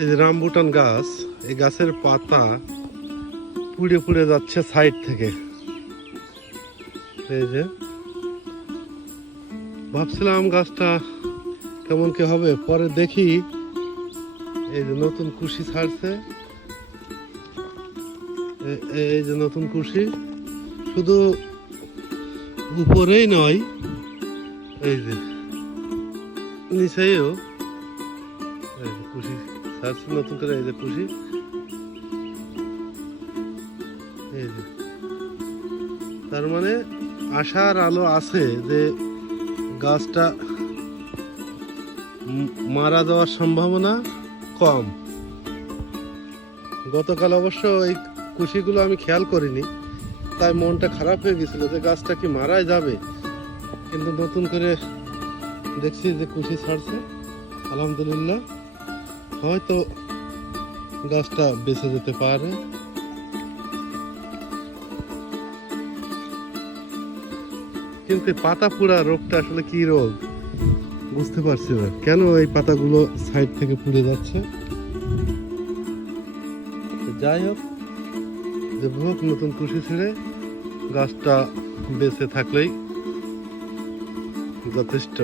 এই যে রামবুটান গাছ, এই গাছের পাতা পুড়ে পুড়ে যাচ্ছে সাইড থেকে। এই যে ভাবছিলাম গাছটা কেমন কি হবে, পরে দেখি এই যে নতুন কুশি ছাড়ছে। এই যে নতুন কুশি, শুধু উপরেই নয়, এই যে নিচেও কুশি ছাড়ছে নতুন করে। এই যে কুশি, এই যে তার মানে আশার আলো আছে যে গাছটা মারা যাওয়ার সম্ভাবনা কম। গতকাল অবশ্য এই কুশিগুলো আমি খেয়াল করিনি, তাই মনটা খারাপ হয়ে গেছিল যে গাছটা কি মারাই যাবে। কিন্তু নতুন করে দেখছি যে কুশি ছাড়ছে, আলহামদুলিল্লাহ, হয়তো গাছটা বেঁচে যেতে পারে। কিন্তু পাতা পোড়া রোগটা আসলে কি রোগ বুঝতে পারছি না, কেন এই পাতাগুলো সাইড থেকে পুড়ে যাচ্ছে। যাই হোক, যে হোক, নতুন কুশি ছেড়ে গাছটা বেঁচে থাকলেই যথেষ্ট।